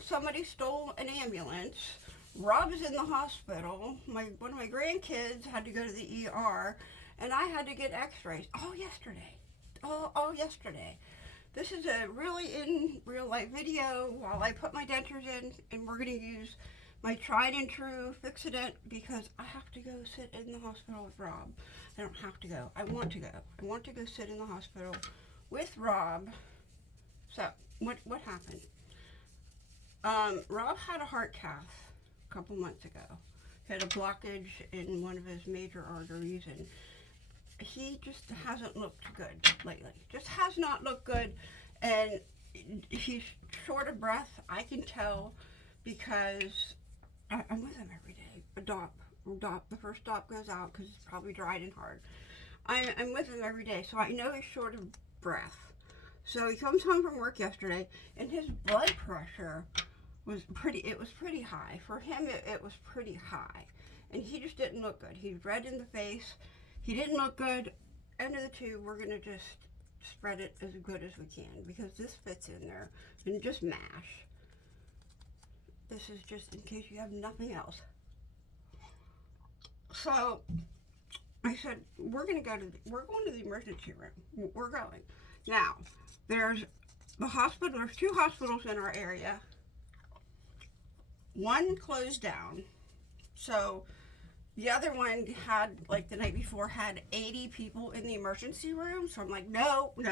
Somebody stole an ambulance. Rob is in the hospital. One of my grandkids had to go to the ER, and I had to get X-rays all yesterday. All yesterday. This is a really in real life video while I put my dentures in, and we're gonna use my tried and true Fix-A-Dent because I have to go sit in the hospital with Rob. I don't have to go. I want to go. I want to go sit in the hospital with Rob. So what happened? Rob had a heart cath a couple months ago. He had a blockage in one of his major arteries, and he just hasn't looked good lately. Just has not looked good, and he's short of breath. I can tell because I'm with him every day. The first dop goes out because it's probably dried and hard. I'm with him every day, so I know he's short of breath. So he comes home from work yesterday, and his blood pressure was pretty high. For him, it was pretty high. And he just didn't look good. He's red in the face. He didn't look good. End of the tube, we're going to just spread it as good as we can because this fits in there. And just mash. This is just in case you have nothing else. So I said, we're going to the emergency room. We're going. Now, there's two hospitals in our area. One closed down, so the other one had, like the night before, had 80 people in the emergency room. So I'm like, no, we're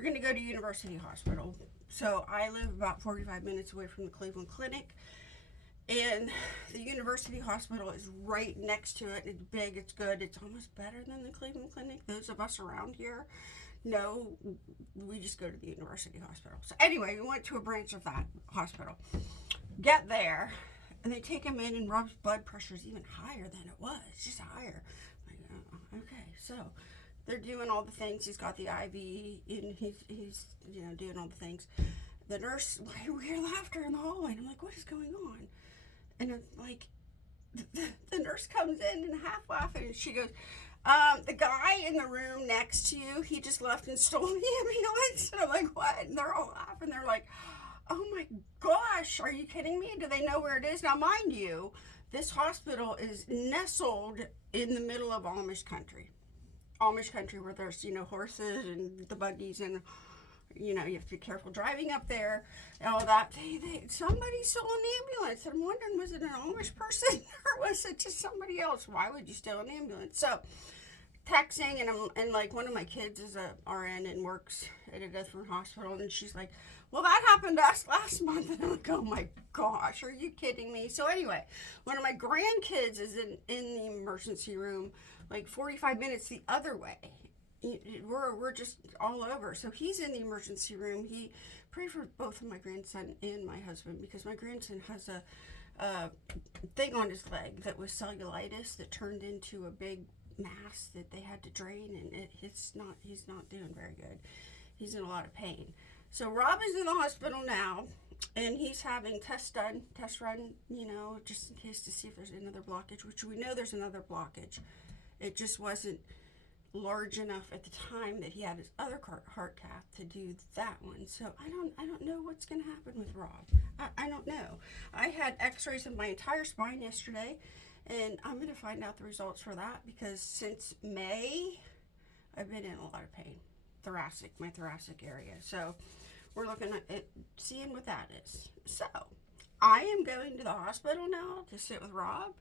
going to go to University Hospital. So I live about 45 minutes away from the Cleveland Clinic, and the University Hospital is right next to it. It's big, it's good, it's almost better than the Cleveland Clinic. Those of us around here know we just go to the University Hospital. So anyway, we went to a branch of that hospital. Get there, and they take him in, and Rob's blood pressure is even higher than it was, just higher. Like, okay, so they're doing all the things. He's got the IV, and he's doing all the things. The nurse, we hear laughter in the hallway, and I'm like, what is going on? And it's like, the nurse comes in and half laughing, and she goes, the guy in the room next to you, he just left and stole the ambulance. And I'm like, what? And they're all laughing. They're like, oh my gosh, are you kidding me? Do they know where it is? Now, mind you, this hospital is nestled in the middle of Amish country. Amish country where there's, horses and the buggies, and you have to be careful driving up there and all that. Somebody stole an ambulance. I'm wondering, was it an Amish person or was it just somebody else? Why would you steal an ambulance? So texting, and like one of my kids is a RN and works at a different hospital, and she's like, well, that happened to us last month. And I'm like, oh my gosh, are you kidding me? So anyway, one of my grandkids is in the emergency room like 45 minutes the other way. We're just all over. So he's in the emergency room. He prayed for both of my grandson and my husband because my grandson has a thing on his leg that was cellulitis that turned into a big mass that they had to drain, and he's not doing very good. He's in a lot of pain. So Rob is in the hospital now, and he's having test run, just in case to see if there's another blockage, which we know there's another blockage. It just wasn't large enough at the time that he had his other heart cath to do that one. So I don't know what's going to happen with Rob. I don't know. I had x-rays of my entire spine yesterday, and I'm going to find out the results for that because since May, I've been in a lot of pain. My thoracic area. So we're looking at seeing what that is. So I am going to the hospital now to sit with Rob,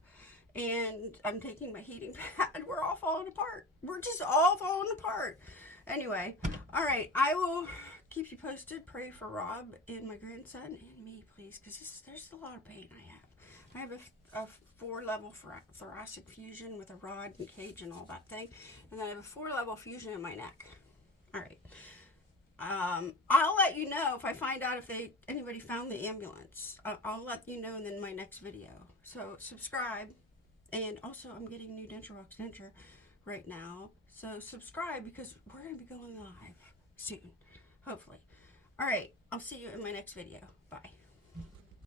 and I'm taking my heating pad. We're all falling apart. We're just all falling apart. Anyway, all right, I will keep you posted. Pray for Rob and my grandson and me, please, because there's a lot of pain I have. I have a 4-level thoracic fusion with a rod and cage and all that thing, and then I have a 4-level fusion in my neck. All right. I'll let you know if I find out if anybody found the ambulance. I'll let you know in my next video. So subscribe. And also, I'm getting new Denture Box Denture right now. So subscribe because we're going to be going live soon. Hopefully. All right. I'll see you in my next video. Bye.